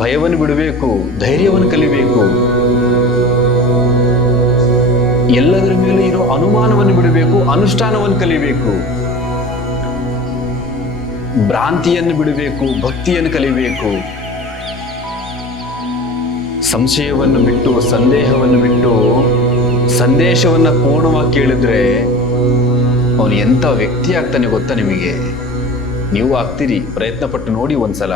ಭಯವನ್ನು ಬಿಡಬೇಕು, ಧೈರ್ಯವನ್ನು ಕಲಿಬೇಕು, ಎಲ್ಲದರ ಮೇಲೆ ಇರೋ ಅನುಮಾನವನ್ನು ಬಿಡಬೇಕು, ಅನುಷ್ಠಾನವನ್ನು ಕಲಿಬೇಕು, ಭ್ರಾಂತಿಯನ್ನು ಬಿಡಬೇಕು, ಭಕ್ತಿಯನ್ನು ಕಲಿಬೇಕು, ಸಂಶಯವನ್ನು ಬಿಟ್ಟು, ಸಂದೇಹವನ್ನು ಬಿಟ್ಟು ಸಂದೇಶವನ್ನ ಪೂರ್ಣವಾಗಿ ಕೇಳಿದ್ರೆ ಅವನು ಎಂಥ ವ್ಯಕ್ತಿ ಆಗ್ತಾನೆ ಗೊತ್ತಾ ನಿಮಗೆ? ನೀವು ಆಗ್ತೀರಿ, ಪ್ರಯತ್ನ ಪಟ್ಟು ನೋಡಿ ಒಂದ್ಸಲ.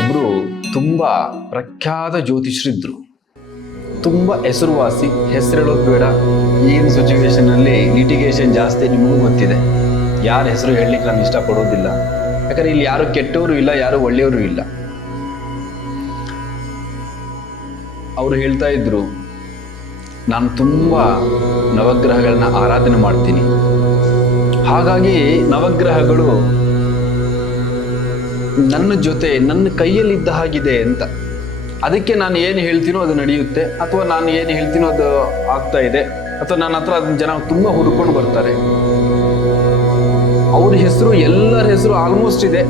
ಒಬ್ರು ತುಂಬಾ ಪ್ರಖ್ಯಾತ ಜ್ಯೋತಿಷರಿದ್ರು, ತುಂಬಾ ಹೆಸರುವಾಸಿ. ಹೆಸರೇಳೋದು ಬೇಡ, ಈಗಿನ ಸಿಚುವೇಶನ್ ಅಲ್ಲಿ ಲಿಟಿಗೇಷನ್ ಜಾಸ್ತಿ, ನಿಮಗೂ ಗೊತ್ತಿದೆ. ಯಾರ ಹೆಸರು ಹೇಳಲಿಕ್ಕೆ ನಾನು ಇಷ್ಟಪಡೋದಿಲ್ಲ, ಯಾಕಂದ್ರೆ ಇಲ್ಲಿ ಯಾರು ಕೆಟ್ಟವರು ಇಲ್ಲ, ಯಾರು ಒಳ್ಳೆಯವರು ಇಲ್ಲ. ಅವರು ಹೇಳ್ತಾ ಇದ್ರು, ನಾನು ತುಂಬಾ ನವಗ್ರಹಗಳನ್ನ ಆರಾಧನೆ ಮಾಡ್ತೀನಿ, ಹಾಗಾಗಿ ನವಗ್ರಹಗಳು ನನ್ನ ಜೊತೆ ನನ್ನ ಕೈಯಲ್ಲಿದ್ದ ಹಾಗಿದೆ ಅಂತ. ಅದಕ್ಕೆ ನಾನು ಏನು ಹೇಳ್ತೀನೋ ಅದು ನಡೆಯುತ್ತೆ, ಅಥವಾ ನಾನು ಏನು ಹೇಳ್ತೀನೋ ಅದು ಆಗ್ತಾ ಇದೆ, ಅಥವಾ ನನ್ನ ಹತ್ರ ಅದನ್ನ ಜನ ತುಂಬಾ ಹುಡ್ಕೊಂಡು ಬರ್ತಾರೆ. ಅವ್ರ ಹೆಸರು, ಎಲ್ಲರ ಹೆಸರು ಆಲ್ಮೋಸ್ಟ್ ಇದೆ,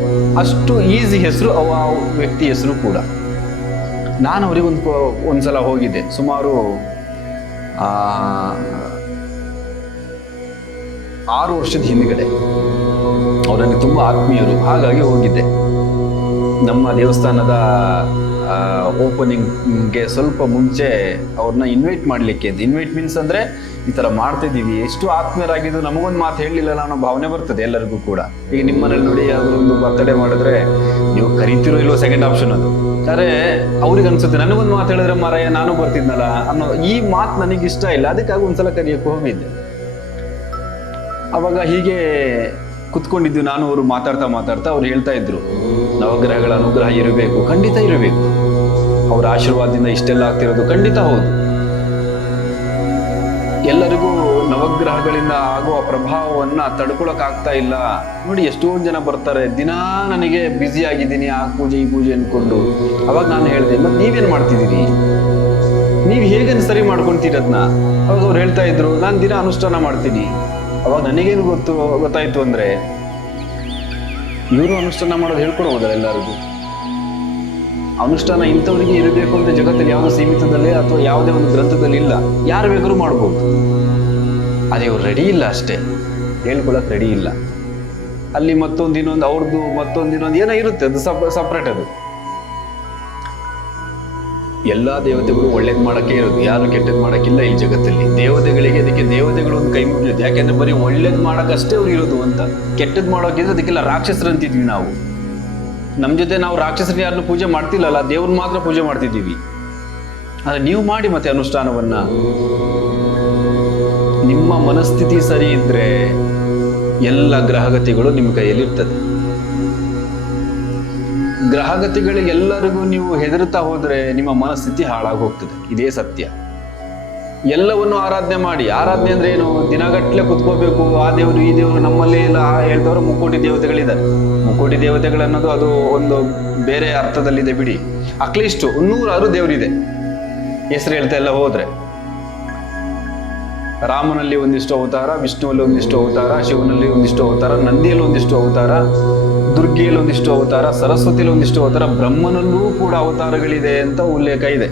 ಅಷ್ಟು ಈಸಿ ಹೆಸರು ಆ ವ್ಯಕ್ತಿ ಹೆಸರು ಕೂಡ. ನಾನು ಅವ್ರಿಗೆ ಒಂದ್ಸಲ ಹೋಗಿದ್ದೆ, ಸುಮಾರು 6 ವರ್ಷದ ಹಿಂದ್ಗಡೆ. ಅವ್ರು ನನಗೆ ತುಂಬ ಆತ್ಮೀಯರು, ಹಾಗಾಗಿ ಹೋಗಿದ್ದೆ. ನಮ್ಮ ದೇವಸ್ಥಾನದ ಓಪನಿಂಗ್ಗೆ ಸ್ವಲ್ಪ ಮುಂಚೆ ಅವ್ರನ್ನ ಇನ್ವೈಟ್ ಮಾಡಲಿಕ್ಕೆ. ಇನ್ವೈಟ್ ಮೀನ್ಸ್ ಅಂದರೆ ಈ ಥರ ಮಾಡ್ತಿದ್ದೀವಿ, ಎಷ್ಟು ಆತ್ಮೀಯರಾಗಿದ್ದು, ನಮಗೊಂದು ಮಾತು ಹೇಳಲಿಲ್ಲ ಅನ್ನೋ ಭಾವನೆ ಬರ್ತದೆ ಎಲ್ಲರಿಗೂ ಕೂಡ. ಈಗ ನಿಮ್ಮ ಮನೇಲಿ ನೋಡಿ, ಅದರೊಂದು ಬರ್ತಡೇ ಮಾಡಿದ್ರೆ ನೀವು ಕರಿತಿರೋ ಇಲ್ಲೋ ಸೆಕೆಂಡ್ ಆಪ್ಷನ್ ಅದು. ಆದರೆ ಅವ್ರಿಗೆ ಅನ್ಸುತ್ತೆ, ನನಗೊಂದು ಮಾತು ಹೇಳಿದ್ರೆ ಮಾರಾಯ ನಾನು ಬರ್ತಿದ್ನಲ್ಲ ಅನ್ನೋ ಈ ಮಾತು ನನಗೆ ಇಷ್ಟ ಇಲ್ಲ, ಅದಕ್ಕಾಗಿ ಒಂದ್ಸಲ ಕರಿಯೋಕ್ಕೆ ಹೋಗಿದ್ದೆ. ಅವಾಗ ಹೀಗೆ ಕುತ್ಕೊಂಡಿದ್ದು ನಾನು, ಅವರು ಮಾತಾಡ್ತಾ ಅವ್ರು ಹೇಳ್ತಾ ಇದ್ರು, ನವಗ್ರಹಗಳ ಅನುಗ್ರಹ ಇರಬೇಕು, ಖಂಡಿತ ಇರಬೇಕು, ಅವರ ಆಶೀರ್ವಾದದಿಂದ ಇಷ್ಟೆಲ್ಲ ಆಗ್ತಿರೋದು ಖಂಡಿತ ಹೌದು. ಎಲ್ಲರಿಗೂ ನವಗ್ರಹಗಳಿಂದ ಆಗುವ ಪ್ರಭಾವವನ್ನ ತಡ್ಕೊಳಕ್ ಆಗ್ತಾ ಇಲ್ಲ. ನೋಡಿ, ಎಷ್ಟೊಂದು ಜನ ಬರ್ತಾರೆ, ದಿನಾ ನನಗೆ ಬ್ಯುಸಿ ಆಗಿದ್ದೀನಿ, ಆ ಪೂಜೆ ಈ ಪೂಜೆ ಅನ್ಕೊಂಡು. ಅವಾಗ ನಾನು ಹೇಳಿದೆ, ಮತ್ತೆ ನೀವೇನ್ ಮಾಡ್ತಿದ್ದೀರಿ, ನೀವು ಹೇಗನ್ ಸರಿ ಮಾಡ್ಕೊಂತೀರಿ ಅದನ್ನ? ಅವಾಗ ಅವ್ರು ಹೇಳ್ತಾ ಇದ್ರು, ನಾನು ದಿನ ಅನುಷ್ಠಾನ ಮಾಡ್ತೀನಿ. ಅವಾಗ ನನಗೇನು ಗೊತ್ತಾಯ್ತು ಅಂದ್ರೆ, ಇವರು ಅನುಷ್ಠಾನ ಮಾಡೋದು ಹೇಳ್ಕೊಡ್ಬೋದಲ್ಲ ಎಲ್ಲರಿಗೂ. ಅನುಷ್ಠಾನ ಇಂಥವರಿಗೆ ಇರಬೇಕು ಅಂತ ಜಗತ್ತಲ್ಲಿ ಯಾವುದೋ ಸೀಮಿತದಲ್ಲಿ ಅಥವಾ ಯಾವುದೇ ಒಂದು ಗ್ರಂಥದಲ್ಲಿ ಇಲ್ಲ, ಯಾರು ಬೇಕಾದ್ರೂ ಮಾಡ್ಬೋದು. ಅದೇ ಇವ್ರು ರೆಡಿ ಇಲ್ಲ ಅಷ್ಟೇ, ಹೇಳ್ಕೊಳಕ್ ರೆಡಿ ಇಲ್ಲ. ಅಲ್ಲಿ ಮತ್ತೊಂದು ಇನ್ನೊಂದು ಅವ್ರದ್ದು ಮತ್ತೊಂದು ಇನ್ನೊಂದು ಏನೋ ಇರುತ್ತೆ, ಅದು ಸಪ್ರೇಟ್. ಅದು ಎಲ್ಲಾ ದೇವತೆಗಳು ಒಳ್ಳೇದ್ ಮಾಡಕ್ಕೆ ಇರೋದು, ಯಾರು ಕೆಟ್ಟದ್ ಮಾಡಕ್ಕಿಲ್ಲ ಈ ಜಗತ್ತಲ್ಲಿ. ದೇವತೆಗಳಿಗೆ ಅದಕ್ಕೆ ದೇವತೆಗಳು ಒಂದು ಕೈ ಮುಗಿಯೋದು, ಯಾಕೆಂದ್ರೆ ಬರೀ ಒಳ್ಳೇದ್ ಮಾಡಕ್ಕಷ್ಟೇ ಅವ್ರು ಇರೋದು ಅಂತ. ಕೆಟ್ಟದ್ ಮಾಡೋಕಿದ್ರೆ ಅದಕ್ಕೆಲ್ಲ ರಾಕ್ಷಸರು ಅಂತಿದ್ವಿ ನಾವು. ನಮ್ ಜೊತೆ ನಾವು ರಾಕ್ಷಸರು ಯಾರನ್ನು ಪೂಜೆ ಮಾಡ್ತಿಲ್ಲಲ್ಲ, ದೇವ್ರನ್ನ ಮಾತ್ರ ಪೂಜೆ ಮಾಡ್ತಿದ್ದೀವಿ. ಆದ್ರೆ ನೀವು ಮಾಡಿ ಮತ್ತೆ ಅನುಷ್ಠಾನವನ್ನ. ನಿಮ್ಮ ಮನಸ್ಥಿತಿ ಸರಿ ಇದ್ರೆ ಎಲ್ಲ ಗ್ರಹಗತಿಗಳು ನಿಮ್ಮ ಕೈಯಲ್ಲಿ ಇರ್ತದೆ. ಗ್ರಹಗತಿಗಳಿಗೆ ಎಲ್ಲರಿಗೂ ನೀವು ಹೆದರುತ್ತಾ ಹೋದ್ರೆ ನಿಮ್ಮ ಮನಸ್ಥಿತಿ ಹಾಳಾಗಿ ಹೋಗ್ತದೆ, ಇದೇ ಸತ್ಯ. ಎಲ್ಲವನ್ನು ಆರಾಧನೆ ಮಾಡಿ. ಆರಾಧನೆ ಅಂದ್ರೆ ಏನು? ದಿನಗಟ್ಲೆ ಕುತ್ಕೋಬೇಕು, ಆ ದೇವರು ಈ ದೇವರು. ನಮ್ಮಲ್ಲಿ ಎಲ್ಲ ಹೇಳ್ದವರು ಮುಕ್ಕೋಟಿ ದೇವತೆಗಳಿದ್ದಾರೆ. ಮುಕ್ಕೋಟಿ ದೇವತೆಗಳನ್ನೋದು ಅದು ಒಂದು ಬೇರೆ ಅರ್ಥದಲ್ಲಿದೆ ಬಿಡಿ. ಅಟ್ಲೀಸ್ಟ್ 106 ದೇವರಿದೆ ಹೆಸರು ಹೇಳ್ತಾ ಎಲ್ಲ ಹೋದ್ರೆ. ರಾಮನಲ್ಲಿ ಒಂದಿಷ್ಟು ಅವತಾರ, ವಿಷ್ಣುವಲ್ಲಿ ಒಂದಿಷ್ಟು ಅವತಾರ, ಶಿವನಲ್ಲಿ ಒಂದಿಷ್ಟು ಅವತಾರ, ನಂದಿಯಲ್ಲಿ ಒಂದಿಷ್ಟು ಅವತಾರ, ದುರ್ಗಿಯಲ್ಲಿ ಒಂದಿಷ್ಟು ಅವತಾರ, ಸರಸ್ವತಿಯಲ್ಲಿ ಒಂದಿಷ್ಟು ಅವತಾರ, ಬ್ರಹ್ಮನಲ್ಲೂ ಕೂಡ ಅವತಾರಗಳಿದೆ ಅಂತ ಉಲ್ಲೇಖ ಇದೆ.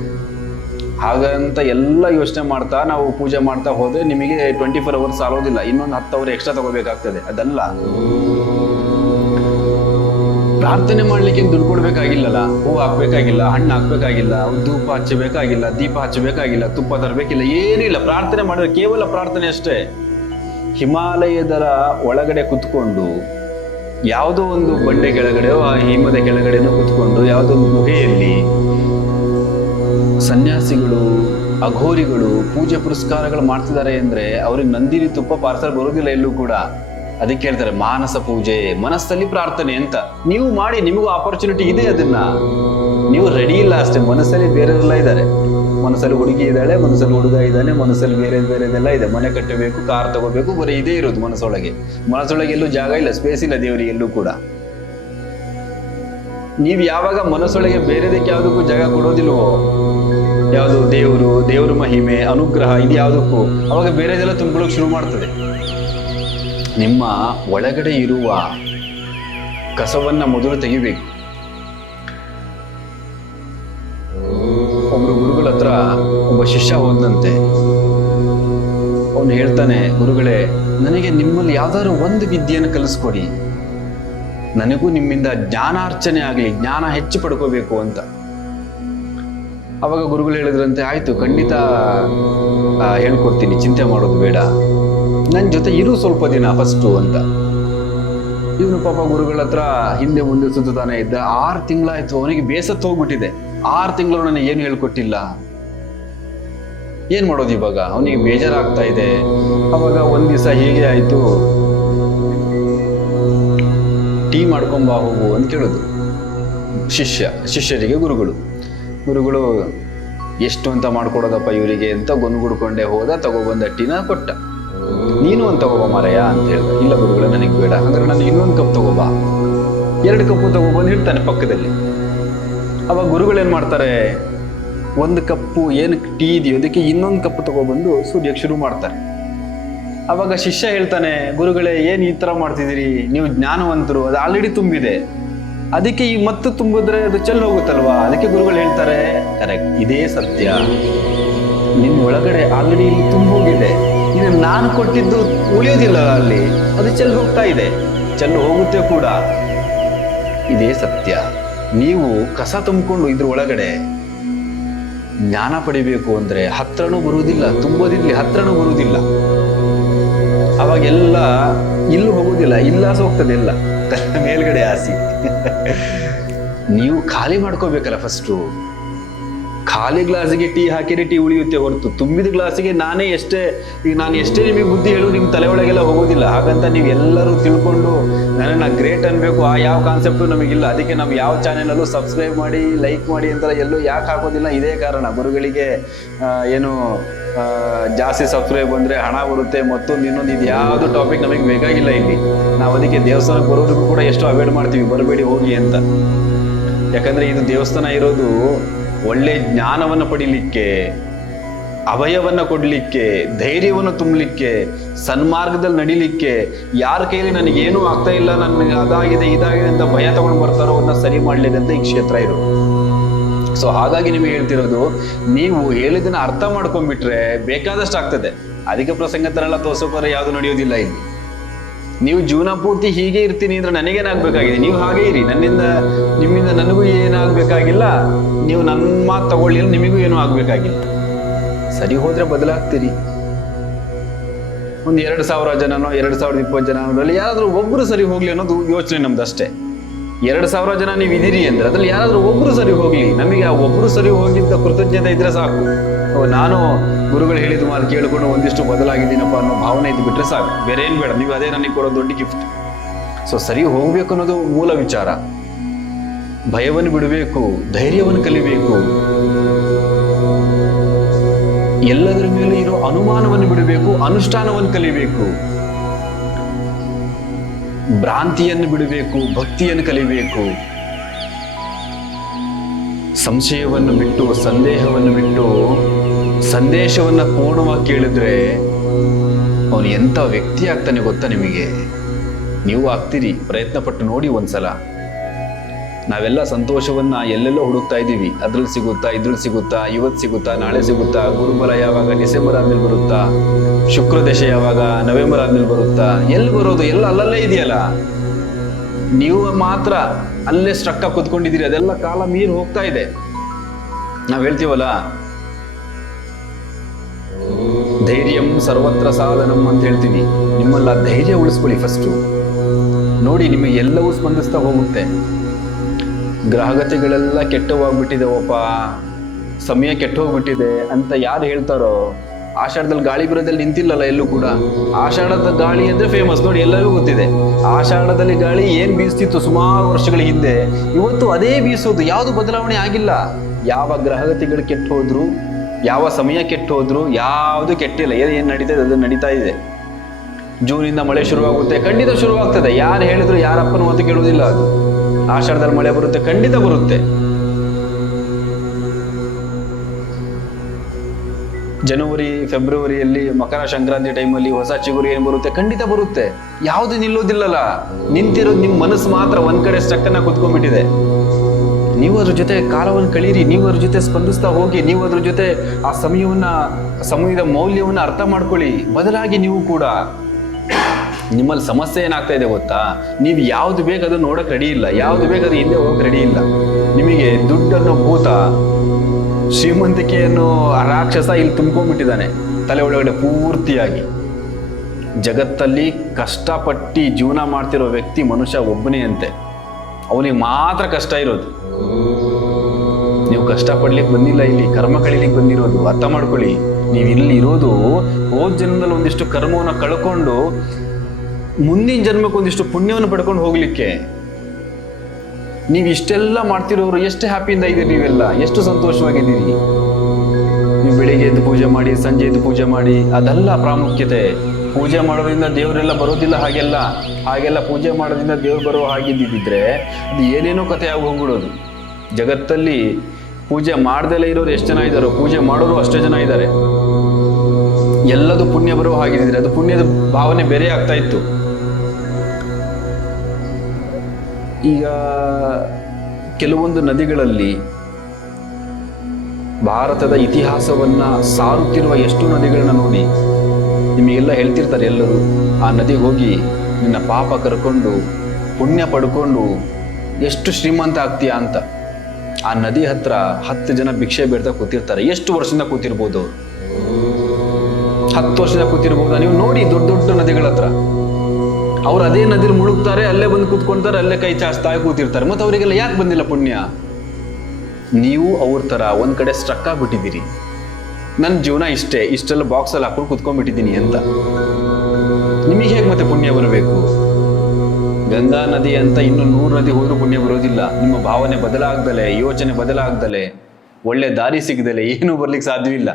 ಹಾಗಂತ ಎಲ್ಲ ಯೋಚನೆ ಮಾಡ್ತಾ ನಾವು ಪೂಜೆ ಮಾಡ್ತಾ ಹೋದ್ರೆ ನಿಮಗೆ 24 hours ಸಾಲೋದಿಲ್ಲ, ಇನ್ನೊಂದು 10 hours ಎಕ್ಸ್ಟ್ರಾ ತಗೋಬೇಕಾಗ್ತದೆ. ಅದಲ್ಲ, ಪ್ರಾರ್ಥನೆ ಮಾಡ್ಲಿಕ್ಕೆ ದುಡ್ಡು ಕೊಡ್ಬೇಕಾಗಿಲ್ಲಲ್ಲ, ಹೂವು ಹಾಕ್ಬೇಕಾಗಿಲ್ಲ, ಹಣ್ಣು ಹಾಕ್ಬೇಕಾಗಿಲ್ಲ, ಧೂಪ ಹಚ್ಚಬೇಕಾಗಿಲ್ಲ, ದೀಪ ಹಚ್ಚಬೇಕಾಗಿಲ್ಲ, ತುಪ್ಪ ತರಬೇಕಿಲ್ಲ, ಏನಿಲ್ಲ. ಪ್ರಾರ್ಥನೆ ಮಾಡಿದ್ರೆ ಕೇವಲ ಪ್ರಾರ್ಥನೆ ಅಷ್ಟೇ. ಹಿಮಾಲಯದ ಒಳಗಡೆ ಕುತ್ಕೊಂಡು ಯಾವುದೋ ಒಂದು ಬಂಡೆ ಕೆಳಗಡೆಯೋ ಆ ಹಿಮದ ಕೆಳಗಡೆನೋ ಕುತ್ಕೊಂಡು ಯಾವುದೋ ಒಂದು ಗುಹೆಯಲ್ಲಿ ಸನ್ಯಾಸಿಗಳು, ಅಘೋರಿಗಳು ಪೂಜೆ ಪುರಸ್ಕಾರಗಳು ಮಾಡ್ತಿದ್ದಾರೆ ಅಂದ್ರೆ ಅವ್ರಿಗೆ ನಂದಿನಿ ತುಪ್ಪ ಪಾರ್ಸಲ್ ಬರೋದಿಲ್ಲ ಎಲ್ಲೂ ಕೂಡ. ಅದಕ್ಕೆ ಹೇಳ್ತಾರೆ ಮಾನಸ ಪೂಜೆ, ಮನಸ್ಸಲ್ಲಿ ಪ್ರಾರ್ಥನೆ ಅಂತ. ನೀವು ಮಾಡಿ, ನಿಮಗೂ ಆಪರ್ಚುನಿಟಿ ಇದೆ. ಅದನ್ನ ನೀವು ರೆಡಿ ಇಲ್ಲ ಅಷ್ಟೇ. ಮನಸ್ಸಲ್ಲಿ ಬೇರೆಲ್ಲ ಇದ್ದಾರೆ. ಮನಸ್ಸಲ್ಲಿ ಹುಡುಗಿ ಇದ್ದಾಳೆ, ಮನಸ್ಸಲ್ಲಿ ಹುಡುಗ ಇದ್ದಾನೆ, ಮನಸ್ಸಲ್ಲಿ ಬೇರೆದೆಲ್ಲ ಇದೆ. ಮನೆ ಕಟ್ಟಬೇಕು, ಕಾರ್ ತಗೋಬೇಕು, ಬರೀ ಇದೇ ಇರೋದು ಮನಸ್ಸೊಳಗೆ. ಮನಸ್ಸೊಳಗೆ ಎಲ್ಲೂ ಜಾಗ ಇಲ್ಲ, ಸ್ಪೇಸ್ ಇಲ್ಲ ದೇವರಿಗೆ ಎಲ್ಲೂ ಕೂಡ. ನೀವು ಯಾವಾಗ ಮನಸ್ಸೊಳಗೆ ಬೇರೆದಕ್ಕೆ ಯಾವುದಕ್ಕೂ ಜಾಗ ಕೊಡೋದಿಲ್ವೋ, ಯಾವುದು ದೇವರು ಮಹಿಮೆ, ಅನುಗ್ರಹ ಇದು ಯಾವುದಕ್ಕೂ, ಅವಾಗ ಬೇರೆದೆಲ್ಲ ತುಂಬಿಕೊಳ್ಳೋಕೆ ಶುರು ಮಾಡ್ತದೆ. ನಿಮ್ಮ ಒಳಗಡೆ ಇರುವ ಕಸವನ್ನ ಮೊದಲು ತೆಗಿಬೇಕು. ಒಬ್ರು ಗುರುಗಳ ಹತ್ರ ಒಬ್ಬ ಶಿಷ್ಯ ಹೋದಂತೆ. ಅವನು ಹೇಳ್ತಾನೆ, ಗುರುಗಳೇ, ನನಗೆ ನಿಮ್ಮಲ್ಲಿ ಯಾವ್ದಾದ್ರು ಒಂದು ವಿದ್ಯೆಯನ್ನು ಕಲಿಸ್ಕೊಡಿ, ನನಗೂ ನಿಮ್ಮಿಂದ ಜ್ಞಾನಾರ್ಚನೆ ಆಗಲಿ, ಜ್ಞಾನ ಹೆಚ್ಚು ಪಡ್ಕೋಬೇಕು ಅಂತ. ಅವಾಗ ಗುರುಗಳು ಹೇಳಿದ್ರಂತೆ, ಆಯ್ತು, ಖಂಡಿತ ಹೇಳ್ಕೊಡ್ತೀನಿ, ಚಿಂತೆ ಮಾಡೋದು ಬೇಡ, ನನ್ನ ಜೊತೆ ಇರು ಸ್ವಲ್ಪ ದಿನ ಫಸ್ಟು ಅಂತ. ಇವನು ಪಾಪ ಗುರುಗಳ ಹತ್ರ ಹಿಂದೆ ಮುಂದೆ ಸುತ್ತಾನೆ ಇದ್ದ. 6 ತಿಂಗಳಾಯ್ತು, ಅವನಿಗೆ ಬೇಸತ್ತು ಹೋಗ್ಬಿಟ್ಟಿದೆ. 6 ತಿಂಗಳು ನನಗೆ ಏನು ಹೇಳ್ಕೊಟ್ಟಿಲ್ಲ, ಏನ್ ಮಾಡೋದು ಇವಾಗ? ಅವನಿಗೆ ಬೇಜಾರಾಗ್ತಾ ಇದೆ. ಅವಾಗ ಒಂದ್ ದಿವಸ ಹೀಗೆ ಆಯ್ತು, ಟೀ ಮಾಡ್ಕೊಂಬ ಹೋಗು ಅಂತ ಕೇಳಿದ್ರು ಶಿಷ್ಯರಿಗೆ ಗುರುಗಳು ಎಷ್ಟು ಅಂತ ಮಾಡ್ಕೊಡೋದಪ್ಪ ಇವರಿಗೆ ಅಂತ ಗೊನ್ಗುಡ್ಕೊಂಡೆ ಹೋದ. ತಗೊಬಂದ ಟೀನ ಕೊಟ್ಟ. ನೀನು ಒಂದು ತಗೋಬ ಮಾರಯ್ಯ ಅಂತ ಹೇಳ್ದ. ಇಲ್ಲ ಗುರುಗಳು, ನನಗೆ ಬೇಡ. ಅಂದ್ರೆ ನಾನು ಇನ್ನೊಂದು ಕಪ್ ತಗೋಬಾ, 2 ಕಪ್ಪು ತಗೊಬಂದು ಇಡ್ತಾನೆ ಪಕ್ಕದಲ್ಲಿ. ಅವಾಗ ಗುರುಗಳು ಏನ್ ಮಾಡ್ತಾರೆ, 1 ಕಪ್ಪು ಏನು ಟೀ ಇದೆಯೋ ಅದಕ್ಕೆ ಇನ್ನೊಂದು ಕಪ್ಪು ತಗೊಬಂದು ಸುರಿಯಕ್ಕೆ ಶುರು ಮಾಡ್ತಾರೆ. ಅವಾಗ ಶಿಷ್ಯ ಹೇಳ್ತಾನೆ, ಗುರುಗಳೇ, ಏನ್ ಈ ತರ ಮಾಡ್ತಿದ್ದೀರಿ, ನೀವು ಜ್ಞಾನವಂತರು, ಅದು ಆಲ್ರೆಡಿ ತುಂಬಿದೆ, ಅದಕ್ಕೆ ಈ ಮತ್ತು ತುಂಬಿದ್ರೆ ಅದು ಚೆಲ್ಲಿ ಹೋಗುತ್ತಲ್ವಾ. ಅದಕ್ಕೆ ಗುರುಗಳು ಹೇಳ್ತಾರೆ, ಕರೆಕ್ಟ್, ಇದೇ ಸತ್ಯ, ನಿಮ್ ಒಳಗಡೆ ಆಲ್ರೆಡಿ ಇಲ್ಲಿ ತುಂಬೋಗಿದೆ, ಇದು ನಾನು ಕೊಟ್ಟಿದ್ದು ಉಳಿಯೋದಿಲ್ಲ ಅಲ್ಲಿ, ಅದು ಚೆಲ್ಲಿ ಹೋಗ್ತಾ ಇದೆ, ಚೆಲ್ಲಿ ಹೋಗುತ್ತೆ ಕೂಡ. ಇದೇ ಸತ್ಯ. ನೀವು ಕಸ ತುಂಬಿಕೊಂಡು ಇದ್ರ ಒಳಗಡೆ ಜ್ಞಾನ ಪಡಿಬೇಕು ಅಂದ್ರೆ ಹತ್ರನೂ ಬರುವುದಿಲ್ಲ, ತುಂಬೋದಿರ್ಲಿ, ಹತ್ರನೂ ಬರುವುದಿಲ್ಲ. ಅವಾಗೆಲ್ಲ ಇಲ್ಲೂ ಹೋಗುದಿಲ್ಲ, ಇಲ್ಲಾಸ ಹೋಗ್ತದೆ ಎಲ್ಲ ಮೇಲ್ಗಡೆ ಆಸಿ. ನೀವು ಖಾಲಿ ಮಾಡ್ಕೋಬೇಕಲ್ಲ ಫಸ್ಟು. ಖಾಲಿ ಗ್ಲಾಸಿಗೆ ಟೀ ಹಾಕಿದ್ರೆ ಟೀ ಉಳಿಯುತ್ತೆ ಹೊರತು ತುಂಬಿದ ಗ್ಲಾಸಿಗೆ ನಾನು ಎಷ್ಟೇ ನಿಮಗೆ ಬುದ್ಧಿ ಹೇಳು ನಿಮ್ಮ ತಲೆ ಒಳಗೆಲ್ಲ ಹೋಗೋದಿಲ್ಲ. ಹಾಗಂತ ನೀವು ಎಲ್ಲರೂ ತಿಳ್ಕೊಂಡು ನನ್ನನ್ನು ಗ್ರೇಟ್ ಅನ್ಬೇಕು, ಆ ಯಾವ ಕಾನ್ಸೆಪ್ಟು ನಮಗಿಲ್ಲ. ಅದಕ್ಕೆ ನಾವು ಯಾವ ಚಾನೆಲಲ್ಲೂ ಸಬ್ಸ್ಕ್ರೈಬ್ ಮಾಡಿ, ಲೈಕ್ ಮಾಡಿ ಅಂತ ಎಲ್ಲೂ ಯಾಕೆ ಹಾಕೋದಿಲ್ಲ, ಇದೇ ಕಾರಣ. ಗುರುಗಳಿಗೆ ಏನು ಜಾಸ್ತಿ ಸಬ್ಸ್ಕ್ರೈಬ್ ಬಂದರೆ ಹಣ ಬರುತ್ತೆ, ಮತ್ತೊಂದು ಇನ್ನೊಂದು, ಇದು ಯಾವುದು ಟಾಪಿಕ್ ನಮಗೆ ಬೇಕಾಗಿಲ್ಲ ಇಲ್ಲಿ. ನಾವು ಅದಕ್ಕೆ ದೇವಸ್ಥಾನಕ್ಕೆ ಬರೋರಿಗೂ ಕೂಡ ಎಷ್ಟು ಅವಾಯ್ಡ್ ಮಾಡ್ತೀವಿ, ಬರಬೇಡಿ ಹೋಗಿ ಅಂತ. ಯಾಕಂದರೆ ಇದು ದೇವಸ್ಥಾನ ಇರೋದು ಒಳ್ಳೆ ಜ್ಞಾನವನ್ನು ಪಡಿಲಿಕ್ಕೆ, ಅಭಯವನ್ನು ಕೊಡಲಿಕ್ಕೆ, ಧೈರ್ಯವನ್ನು ತುಂಬಲಿಕ್ಕೆ, ಸನ್ಮಾರ್ಗದಲ್ಲಿ ನಡಿಲಿಕ್ಕೆ. ಯಾರ ಕೈಲಿ ನನಗೇನೂ ಆಗ್ತಾ ಇಲ್ಲ, ನನಗೆ ಅದಾಗಿದೆ ಇದಾಗಿದೆ ಅಂತ ಭಯ ತಗೊಂಡು ಬರ್ತಾರೋ ಅವನ್ನ ಸರಿ ಮಾಡ್ಲಿಕ್ಕೆ ಅಂತ ಈ ಕ್ಷೇತ್ರ ಇರೋದು. ಸೊ ಹಾಗಾಗಿ ನಿಮಗೆ ಹೇಳ್ತಿರೋದು, ನೀವು ಹೇಳಿದ್ದನ್ನ ಅರ್ಥ ಮಾಡ್ಕೊಂಡ್ಬಿಟ್ರೆ ಬೇಕಾದಷ್ಟು ಆಗ್ತದೆ. ಅಧಿಕ ಪ್ರಸಂಗ ತರಲ್ಲ ತೋರ್ಸೋಕೋರೆ ಯಾವುದು ನಡೆಯೋದಿಲ್ಲ ಇಲ್ಲಿ. ನೀವು ಜೀವನ ಪೂರ್ತಿ ಹೀಗೆ ಇರ್ತೀನಿ ಅಂದ್ರೆ ನನಗೇನಾಗಬೇಕಾಗಿದೆ, ನೀವು ಹಾಗೆ ಇರಿ. ನಿಮ್ಮಿಂದ ನನಗೂ ಏನಾಗಬೇಕಾಗಿಲ್ಲ, ನೀವು ನನ್ನ ಮಾತು ತಗೊಳ್ಳಿ, ನಿಮಗೂ ಏನೂ ಆಗಬೇಕಾಗಿಲ್ಲ. ಸರಿ ಹೋದ್ರೆ ಬದಲಾಗ್ತೀರಿ. ಒಂದು 2000 ಜನನೋ 2020 ಜನರಲ್ಲಿ ಯಾರಾದರೂ ಒಬ್ಬರು ಸರಿ ಹೋಗ್ಲಿ ಅನ್ನೋದು ಯೋಚನೆ ನಮ್ದು ಅಷ್ಟೇ. 2000 ಜನ ನೀವು ಇದೀರಿ ಅಂದ್ರೆ ಅದ್ರಲ್ಲಿ ಯಾರಾದರೂ ಒಬ್ರು ಸರಿ ಹೋಗ್ಲಿ, ನಮಗೆ ಆ ಒಬ್ರು ಸರಿ ಹೋಗಿದ್ದ ಕೃತಜ್ಞತೆ ಇದ್ರೆ ಸಾಕು. ನಾನು ಗುರುಗಳು ಹೇಳಿದ ಮಾತು ಕೇಳಿಕೊಂಡು ಒಂದಿಷ್ಟು ಬದಲಾಗಿದ್ದೀನಪ್ಪ ಅನ್ನೋ ಭಾವನೆ ಇದ್ದು ಬಿಟ್ರೆ ಸಾಕು, ಬೇರೆ ಏನು ಬೇಡ. ನೀವು ಅದೇ ನನಗೆ ಕೊಡೋ ದೊಡ್ಡ ಗಿಫ್ಟ್. ಸೊ ಸರಿ ಹೋಗ್ಬೇಕು ಅನ್ನೋದು ಮೂಲ ವಿಚಾರ. ಭಯವನ್ನು ಬಿಡಬೇಕು, ಧೈರ್ಯವನ್ನು ಕಲಿಬೇಕು, ಎಲ್ಲದರ ಮೇಲೆ ಇರೋ ಅನುಮಾನವನ್ನು ಬಿಡಬೇಕು, ಅನುಷ್ಠಾನವನ್ನು ಕಲಿಬೇಕು, ಭ್ರಾಂತಿಯನ್ನು ಬಿಡಬೇಕು, ಭಕ್ತಿಯನ್ನು ಕಲಿಬೇಕು, ಸಂಶಯವನ್ನು ಬಿಟ್ಟು, ಸಂದೇಹವನ್ನು ಬಿಟ್ಟು ಸಂದೇಶವನ್ನ ಪೂರ್ಣವಾಗಿ ಕೇಳಿದ್ರೆ ಅವನು ಎಂಥ ವ್ಯಕ್ತಿ ಆಗ್ತಾನೆ ಗೊತ್ತಾ ನಿಮಗೆ? ನೀವು ಆಗ್ತೀರಿ, ಪ್ರಯತ್ನ ಪಟ್ಟು ನೋಡಿ ಒಂದ್ಸಲ. ನಾವೆಲ್ಲ ಸಂತೋಷವನ್ನ ಎಲ್ಲೆಲ್ಲೋ ಹುಡುಕ್ತಾ ಇದ್ದೀವಿ. ಅದ್ರಲ್ಲಿ ಸಿಗುತ್ತಾ, ಇದ್ರಲ್ಲಿ ಸಿಗುತ್ತಾ, ಇವತ್ತು ಸಿಗುತ್ತಾ, ನಾಳೆ ಸಿಗುತ್ತಾ, ಗುರುಬಲ ಯಾವಾಗ, ಡಿಸೆಂಬರ್ ಆದ್ಮೇಲೆ ಬರುತ್ತಾ, ಶುಕ್ರ ದಶೆ ಯಾವಾಗ, ನವೆಂಬರ್ ಆದ್ಮೇಲೆ ಬರುತ್ತಾ, ಎಲ್ಲಿ ಬರೋದು? ಎಲ್ಲ ಅಲ್ಲಲ್ಲೇ ಇದೆಯಲ್ಲ. ನೀವು ಮಾತ್ರ ಅಲ್ಲೇ ಸ್ಟ್ರಕ್ ಆಗಿ ಕೂತ್ಕೊಂಡಿದ್ದೀರಿ. ಅದೆಲ್ಲ ಕಾಲ ಮೀರಿ ಹೋಗ್ತಾ ಇದೆ. ನಾವ್ ಹೇಳ್ತೀವಲ್ಲ, ಧೈರ್ಯಂ ಸರ್ವತ್ರ ಸಾಧನಂ ಅಂತ ಹೇಳ್ತೀವಿ. ನಿಮ್ಮಲ್ಲ ಧೈರ್ಯ ಉಳಿಸ್ಕೊಳ್ಳಿ ಫಸ್ಟು. ನೋಡಿ, ನಿಮಗೆ ಎಲ್ಲವೂ ಸ್ಪಂದಿಸ್ತಾ ಹೋಗುತ್ತೆ. ಗ್ರಹಗತಿಗಳೆಲ್ಲ ಕೆಟ್ಟೋಗ್ಬಿಟ್ಟಿದೆವಪ್ಪ, ಸಮಯ ಕೆಟ್ಟೋಗ್ಬಿಟ್ಟಿದೆ ಅಂತ ಯಾರು ಹೇಳ್ತಾರೋ, ಆಷಾಢದಲ್ಲಿ ಗಾಳಿ ಬರೋದಲ್ಲಿ ನಿಂತಿಲ್ಲಲ್ಲ ಎಲ್ಲೂ ಕೂಡ. ಆಷಾಢದ ಗಾಳಿ ಅಂದ್ರೆ ಫೇಮಸ್, ನೋಡಿ ಎಲ್ಲರಿಗೂ ಗೊತ್ತಿದೆ. ಆಷಾಢದಲ್ಲಿ ಗಾಳಿ ಏನ್ ಬೀಸ್ತಿತ್ತು ಸುಮಾರು ವರ್ಷಗಳ ಹಿಂದೆ, ಇವತ್ತು ಅದೇ ಬೀಸೋದು. ಯಾವುದು ಬದಲಾವಣೆ ಆಗಿಲ್ಲ. ಯಾವ ಗ್ರಹಗತಿಗಳು ಕೆಟ್ಟು ಹೋದ್ರು, ಯಾವ ಸಮಯ ಕೆಟ್ಟು ಹೋದ್ರು, ಯಾವುದು ಕೆಟ್ಟಿಲ್ಲ. ಏನ್ ನಡೀತದೆ ಅದು ನಡೀತಾ ಇದೆ. ಜೂನಿಂದ ಮಳೆ ಶುರುವಾಗುತ್ತೆ, ಖಂಡಿತ ಶುರುವಾಗ್ತದೆ. ಯಾರು ಹೇಳಿದ್ರು ಯಾರಪ್ಪನ ಮಾತು ಕೇಳುವುದಿಲ್ಲ. ಅದು ಆಷಾಢದಲ್ಲಿ ಮಳೆ ಬರುತ್ತೆ, ಖಂಡಿತ ಬರುತ್ತೆ. ಜನವರಿ ಫೆಬ್ರವರಿಯಲ್ಲಿ ಮಕರ ಸಂಕ್ರಾಂತಿ ಟೈಮಲ್ಲಿ ಹೊಸ ಚಿಗುರು ಏನು ಬರುತ್ತೆ, ಖಂಡಿತ ಬರುತ್ತೆ. ಯಾವುದು ನಿಲ್ಲೋದಿಲ್ಲಲ್ಲ. ನಿಂತಿರೋದು ನಿಮ್ಮ ಮನಸ್ಸು ಮಾತ್ರ ಒಂದ್ ಕಡೆ ಸ್ಟಕ್ಕನ್ನ ಕುತ್ಕೊಂಡ್ಬಿಟ್ಟಿದೆ. ನೀವು ಅದ್ರ ಜೊತೆ ಕಾಲವನ್ನು ಕಳೀರಿ, ನೀವು ಅದ್ರ ಜೊತೆ ಸ್ಪಂದಿಸ್ತಾ ಹೋಗಿ, ನೀವು ಅದ್ರ ಜೊತೆ ಆ ಸಮಯದ ಮೌಲ್ಯವನ್ನ ಅರ್ಥ ಮಾಡ್ಕೊಳ್ಳಿ. ಬದಲಾಗಿ ನೀವು ಕೂಡ ನಿಮ್ಮಲ್ಲಿ ಸಮಸ್ಯೆ ಏನಾಗ್ತಾ ಇದೆ ಗೊತ್ತಾ, ನೀವು ಯಾವ್ದು ಬೇಕು ಅದು ನೋಡಕ್ ರೆಡಿ ಇಲ್ಲ, ಯಾವ್ದು ಬೇಕು ಅದು ಹಿಂದೆ ಹೋಗಕ್ ರೆಡಿ ಇಲ್ಲ. ನಿಮಗೆ ದುಡ್ಡನ್ನು ಭೂತ, ಶ್ರೀಮಂತಿಕೆಯನ್ನು ರಾಕ್ಷಸ ಇಲ್ಲಿ ತುಂಬ್ಕೊಂಡ್ಬಿಟ್ಟಿದ್ದಾನೆ ತಲೆ ಒಳಗಡೆ ಪೂರ್ತಿಯಾಗಿ. ಜಗತ್ತಲ್ಲಿ ಕಷ್ಟಪಟ್ಟು ಜೀವನ ಮಾಡ್ತಿರೋ ವ್ಯಕ್ತಿ ಮನುಷ್ಯ ಒಬ್ಬನೇ ಅಂತೆ, ಅವನಿಗೆ ಮಾತ್ರ ಕಷ್ಟ ಇರೋದು. ನೀವು ಕಷ್ಟಪಡ್ಲಿಕ್ಕೆ ಬಂದಿಲ್ಲ, ಇಲ್ಲಿ ಕರ್ಮ ಕಳೀಲಿಕ್ಕೆ ಬಂದಿರೋದು. ಅರ್ಥ ಮಾಡ್ಕೊಳ್ಳಿ. ನೀವು ಇಲ್ಲಿ ಇರೋದು ಹೋದ್ ಜನ್ಮದಲ್ಲಿ ಒಂದಿಷ್ಟು ಕರ್ಮವನ್ನು ಕಳ್ಕೊಂಡು ಮುಂದಿನ ಜನ್ಮಕ್ಕೆ ಒಂದಿಷ್ಟು ಪುಣ್ಯವನ್ನು ಪಡ್ಕೊಂಡು ಹೋಗ್ಲಿಕ್ಕೆ. ನೀವು ಇಷ್ಟೆಲ್ಲ ಮಾಡ್ತಿರೋರು ಎಷ್ಟು ಹ್ಯಾಪಿಯಿಂದ ಇದ್ದೀರಿ, ನೀವೆಲ್ಲ ಎಷ್ಟು ಸಂತೋಷವಾಗಿದ್ದೀರಿ. ನೀವು ಬೆಳಿಗ್ಗೆ ಎದ್ದು ಪೂಜೆ ಮಾಡಿ, ಸಂಜೆ ಎದ್ದು ಪೂಜೆ ಮಾಡಿ, ಅದೆಲ್ಲ ಪ್ರಾಮುಖ್ಯತೆ. ಪೂಜೆ ಮಾಡೋದ್ರಿಂದ ದೇವರೆಲ್ಲ ಬರೋದಿಲ್ಲ, ಹಾಗೆಲ್ಲ ಪೂಜೆ ಮಾಡೋದ್ರಿಂದ ದೇವ್ರು ಬರೋ ಹಾಗಿದ್ದಿದ್ರೆ ಅದು ಏನೇನೋ ಕಥೆ ಆಗಿ ಹೋಗ್ಬಿಡೋದು. ಜಗತ್ತಲ್ಲಿ ಪೂಜೆ ಮಾಡ್ದಲೇ ಇರೋರು ಎಷ್ಟು ಜನ ಇದ್ದಾರೋ, ಪೂಜೆ ಮಾಡೋರು ಅಷ್ಟೇ ಜನ ಇದ್ದಾರೆ. ಎಲ್ಲದು ಪುಣ್ಯ ಬರೋ ಹಾಗಿದ್ರೆ ಅದು ಪುಣ್ಯದ ಭಾವನೆ ಬೇರೆ ಆಗ್ತಾ ಇತ್ತು. ಈಗ ಕೆಲವೊಂದು ನದಿಗಳಲ್ಲಿ ಭಾರತದ ಇತಿಹಾಸವನ್ನ ಸಾರುತ್ತಿರುವ ಎಷ್ಟು ನದಿಗಳನ್ನ ನೋಡಿ. ನಿಮಗೆಲ್ಲ ಹೇಳ್ತಿರ್ತಾರೆ ಎಲ್ಲರೂ, ಆ ನದಿಗೆ ಹೋಗಿ ನಿನ್ನ ಪಾಪ ಕರ್ಕೊಂಡು ಪುಣ್ಯ ಪಡ್ಕೊಂಡು ಎಷ್ಟು ಶ್ರೀಮಂತ ಆಗ್ತೀಯಾ ಅಂತ. ಆ ನದಿ ಹತ್ರ 10 ಜನ ಭಿಕ್ಷೆ ಬೇಡ್ತಾ ಕೂತಿರ್ತಾರೆ. ಎಷ್ಟು ವರ್ಷದಿಂದ ಕೂತಿರ್ಬೋದು ಅವರು? 10 ವರ್ಷದಿಂದ ಕೂತಿರ್ಬೋದಾ? ನೀವು ನೋಡಿ ದೊಡ್ಡ ದೊಡ್ಡ ನದಿಗಳ ಹತ್ರ ಅವ್ರು ಅದೇ ನದಿಲಿ ಮುಳುಗ್ತಾರೆ, ಅಲ್ಲೇ ಬಂದು ಕೂತ್ಕೊಂತಾರೆ, ಅಲ್ಲೇ ಕೈ ಚಾಚ್ತಾ ಕೂತಿರ್ತಾರೆ. ಮತ್ತೆ ಅವರಿಗೆಲ್ಲ ಯಾಕೆ ಬಂದಿಲ್ಲ ಪುಣ್ಯ? ನೀವು ಅವ್ರ ತರ ಒಂದ್ ಕಡೆ ಸ್ಟ್ರಕ್ ಆಗ್ಬಿಟ್ಟಿದ್ದೀರಿ. ನನ್ನ ಜೀವನ ಇಷ್ಟೆಲ್ಲ ಬಾಕ್ಸಲ್ಲಿ ಹಾಕೊಂಡು ಕೂತ್ಕೊಂಡ್ಬಿಟ್ಟಿದ್ದೀನಿ ಅಂತ. ನಿಮಗೆ ಹೇಗೆ ಮತ್ತೆ ಪುಣ್ಯ ಬರಬೇಕು? ಗಂಗಾ ನದಿ ಅಂತ ಇನ್ನು 100 ನದಿ ಹೋದ್ರೂ ಪುಣ್ಯ ಬರೋದಿಲ್ಲ. ನಿಮ್ಮ ಭಾವನೆ ಬದಲಾಗ್ದಲೆ, ಯೋಚನೆ ಬದಲಾಗ್ದಲೆ, ಒಳ್ಳೆ ದಾರಿ ಸಿಗದಲೆ ಏನೂ ಬರ್ಲಿಕ್ಕೆ ಸಾಧ್ಯವಿಲ್ಲ.